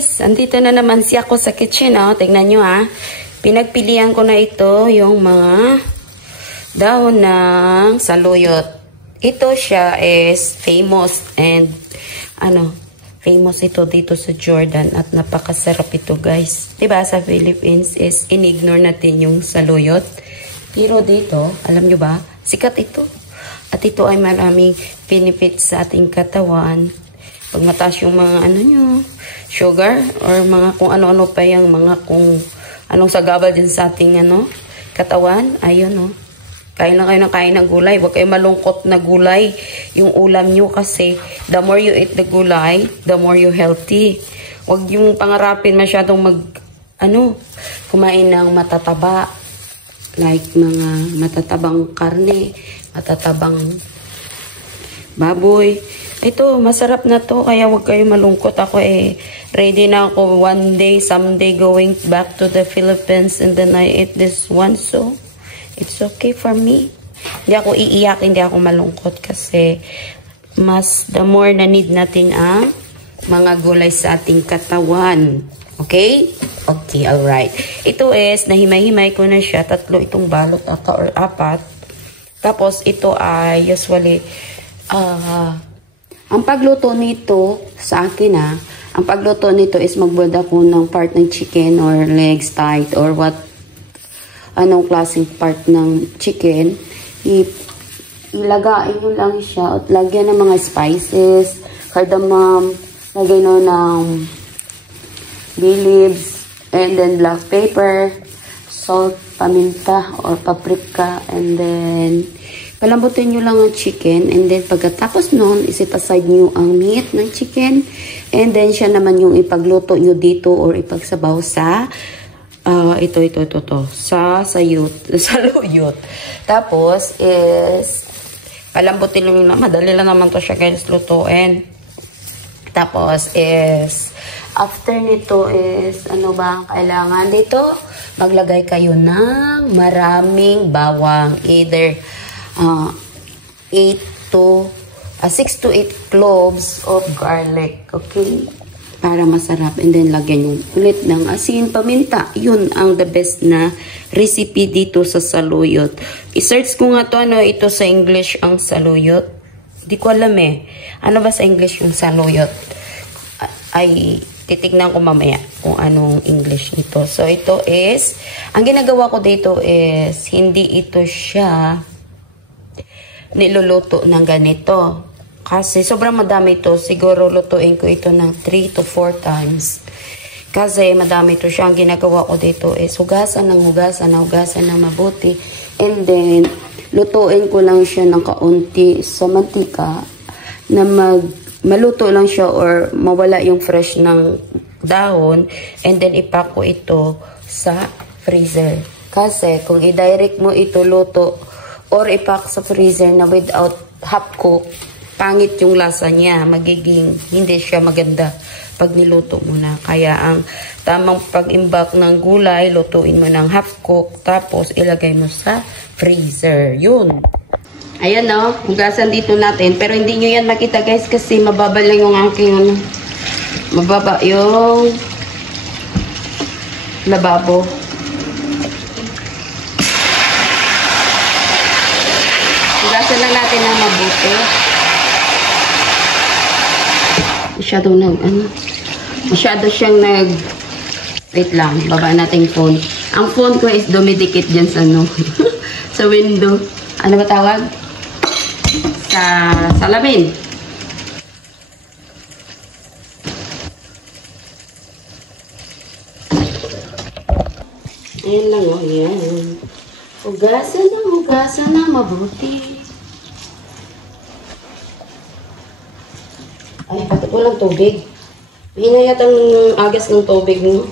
guys, andito na naman si ako sa kitchen, oh. Tingnan nyo, ha. Pinagpilian ko na ito, yung mga dahon ng saluyot. Ito siya is famous and, famous ito dito sa Jordan at napakasarap ito, guys. Diba, sa Philippines is inignore natin yung saluyot. Pero dito, alam nyo ba, sikat ito. At ito ay maraming benefits sa ating katawan. Pag mataas yung mga sugar or mga kung ano-ano pa yung mga kung anong sagabal din sa ating katawan. Ayun, oh. Kain lang kayo ng kain ng gulay. Huwag kayo malungkot na gulay yung ulam nyo kasi the more you eat the gulay, the more you healthy. Huwag yung pangarapin masyadong kumain ng matataba. Like mga matatabang karne, matatabang baboy. Ito, masarap na to, kaya huwag kayo malungkot. Ako ready na ako one day, someday going back to the Philippines and then I eat this one. So, it's okay for me. Hindi ako iiyak, hindi ako malungkot kasi the more na need natin ang mga gulay sa ating katawan. Okay? Okay, alright. Ito is, nahimay-himay ko na siya. 3 itong balot ata or 4. Tapos, ito ay usually, ang pagluto nito sa akin ang pagluto nito is magbuod ako ng part ng chicken or legs, thigh or anong klaseng part ng chicken. Ilagain nyo lang siya at lagyan ng mga spices, cardamom, lagyan nyo ng bay leaves, and then black pepper, salt, paminta or paprika, and then palambutin nyo lang ang chicken, and then pagkatapos nun, iset aside nyo ang meat ng chicken, and then siya naman yung ipagluto nyo dito or ipagsabaw sa sa saluyot. Tapos is palambutin nyo na, madali lang naman to siya guys lutuin. Tapos is after nito is ano ba ang kailangan dito? Maglagay kayo ng maraming bawang, either 6 to 8 cloves of garlic, okay? Para masarap. And then, lagyan yung ulit ng asin, paminta. Yun ang the best na recipe dito sa saluyot. I-search ko nga to, ito sa English ang saluyot. Di ko alam Ano ba sa English yung saluyot? Ay, titignan ko mamaya kung anong English nito. So, ito is, ang ginagawa ko dito is, hindi ito siya niluluto ng ganito. Kasi sobrang madami ito. Siguro lutuin ko ito ng 3 to 4 times. Kasi madami ito siya. Ang ginagawa ko dito is hugasan ng mabuti. And then, lutuin ko lang siya ng kaunti sa mantika na maluto lang siya or mawala yung fresh ng dahon. And then, ipack ko ito sa freezer. Kasi kung i-direct mo ito luto or ipack sa freezer na without half cook, pangit yung lasa niya. Magiging hindi siya maganda pag niluto mo na. Kaya ang tamang pag-imbak ng gulay, lutuin mo ng half cook, tapos ilagay mo sa freezer. Yun. Ayan hugasan dito natin. Pero hindi nyo yan makita guys kasi mababa lang yung aking mababa yung lababo. Hugasan lang natin ng mabuti. Masyado siyang wait lang, baba natin phone. Ang phone ko is dumidikit dyan sa sa window. Ano ba tawag? Sa salamin. Ayan lang ayan. Hugasan na mabuti. Ay, pati ko lang tubig. Hinayat ang agas ng tubig mo.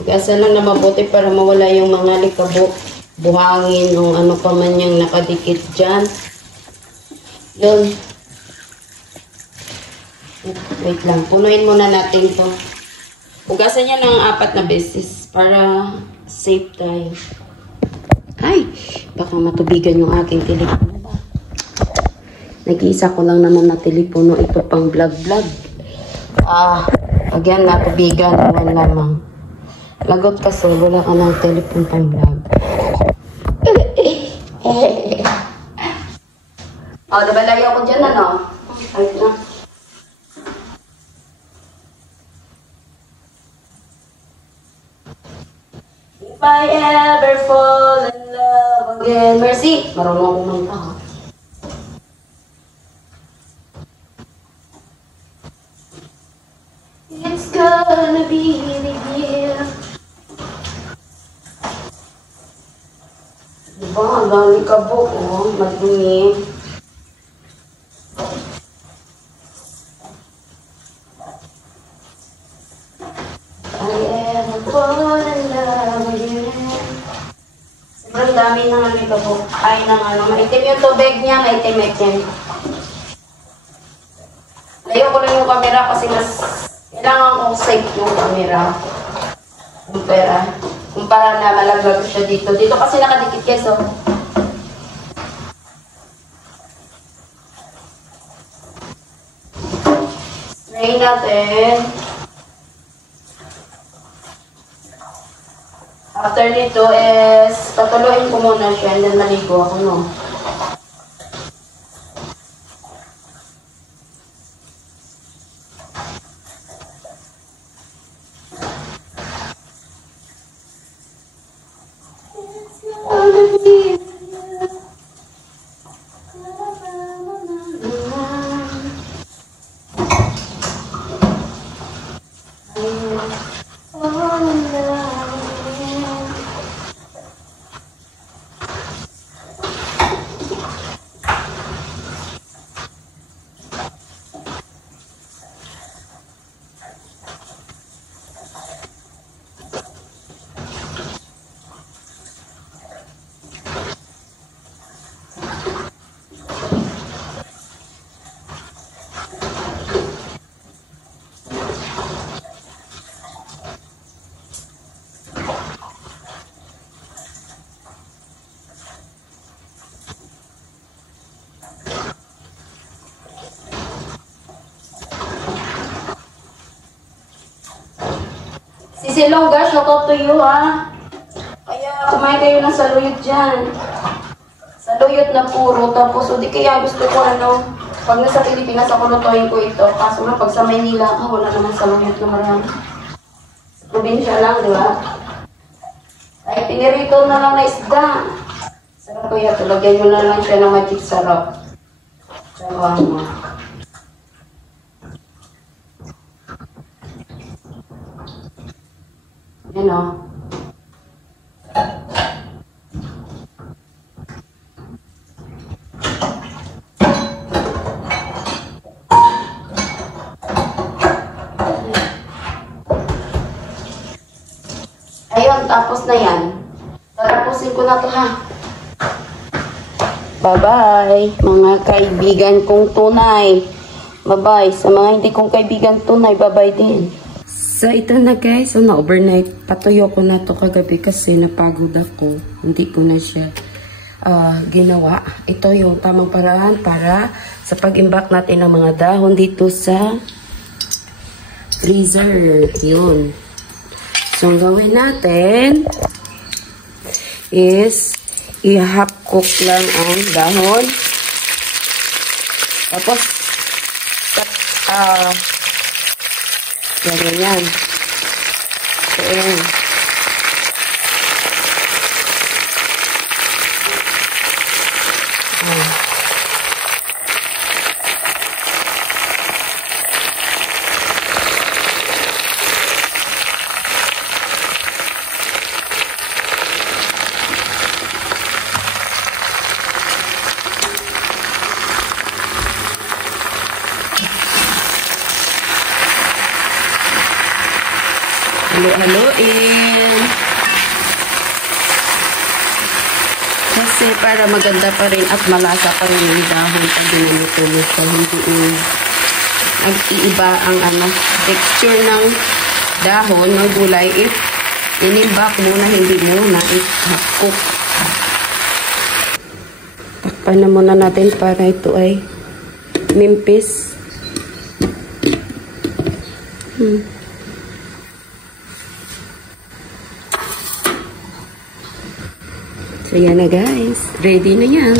Hugasan lang na mabuti para mawala yung mga likabok, buhangin, o ano pa man yung nakadikit dyan. Yun. Wait lang. Punuin muna natin to. Hugasan niya ng 4 na beses para safe tayo. Ay, baka matubigan yung aking telepono ba? Nag-iisa ko lang naman na telepono. Ito pang vlog-vlog. Again, natubigan. Naman lamang. Lagot kasi. Wala ka ng telepon pang vlog. Nabalayo ko dyan, ano? Ayun na. If I ever fall in love again. Mercy! Marunong kumanta, ha? It's gonna be the year. Diba? Ang dami kabok, oh. Madumi. Sobrang dami ng ano ito po. Ay, ng ano. Maitim yung tubig niya. Maitim. Layo ko lang yung camera kasi mas kailangan kong safe yung camera. Kumpara na malaglag siya dito. Dito kasi nakadikit guys, oh. Spray natin. After nito is, patuloyin ko muna siya and then maligo ako, no? Sisilong guys, shout out to you, ha. Kaya kumain kayo ng saluyot dyan. Saluyot na puro. Tapos, o di kaya gusto ko ano, pag nasa Pilipinas ako lutuin ko ito. Kaso na pag sa Maynila, wala naman saluyot na marami. Sa probinsya lang, di ba? Ay, pinirito na lang na isda. Sarap ko yan. Lagyan nyo na lang siya ng magic sarap. Sawa mo. Yan o. Ayun, tapos na yan. Tatapusin ko na to, ha. Bye-bye, mga kaibigan kong tunay. Bye-bye. Sa mga hindi kong kaibigan tunay, bye-bye din. So, ito na guys. So, na-overnight. Patuyo ko na to kagabi kasi napagod ako. Hindi ko na siya ginawa. Ito yung tamang paraan para sa pag-imbak natin ng mga dahon dito sa freezer. Yun. So, ang gawin natin is i-half cook lang ang dahon. Tapos, ganyan. So, ayan. Halo-haloin. Kasi para maganda pa rin at malasa pa rin yung dahon pag ginuluto nito. Hindi nag-iiba ang texture ng dahon ng gulay if inimbak muna, hindi muna i-cook. Takpan na muna natin para ito ay Memphis. So, yan na guys. Ready na yan.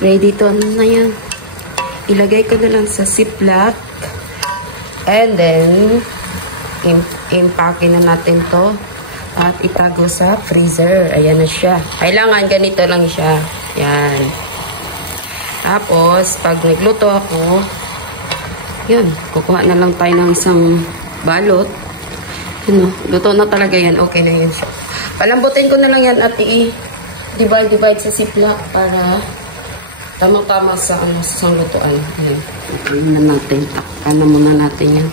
Ready to na yan. Ilagay ko na lang sa ziplock. And then, impake na natin to. At itago sa freezer. Ayan na siya. Kailangan ganito lang siya. Yan. Tapos, pag nagluto ako, yun, kukuha na lang tayo ng isang balot. Yun, luto na talaga yan. Okay na yun siya. Palambutin ko na lang yan at i-divide sa ziplock para tamang-tama sa, sa lutuan. Ayan. Okay na natin. Takpan na muna natin yan.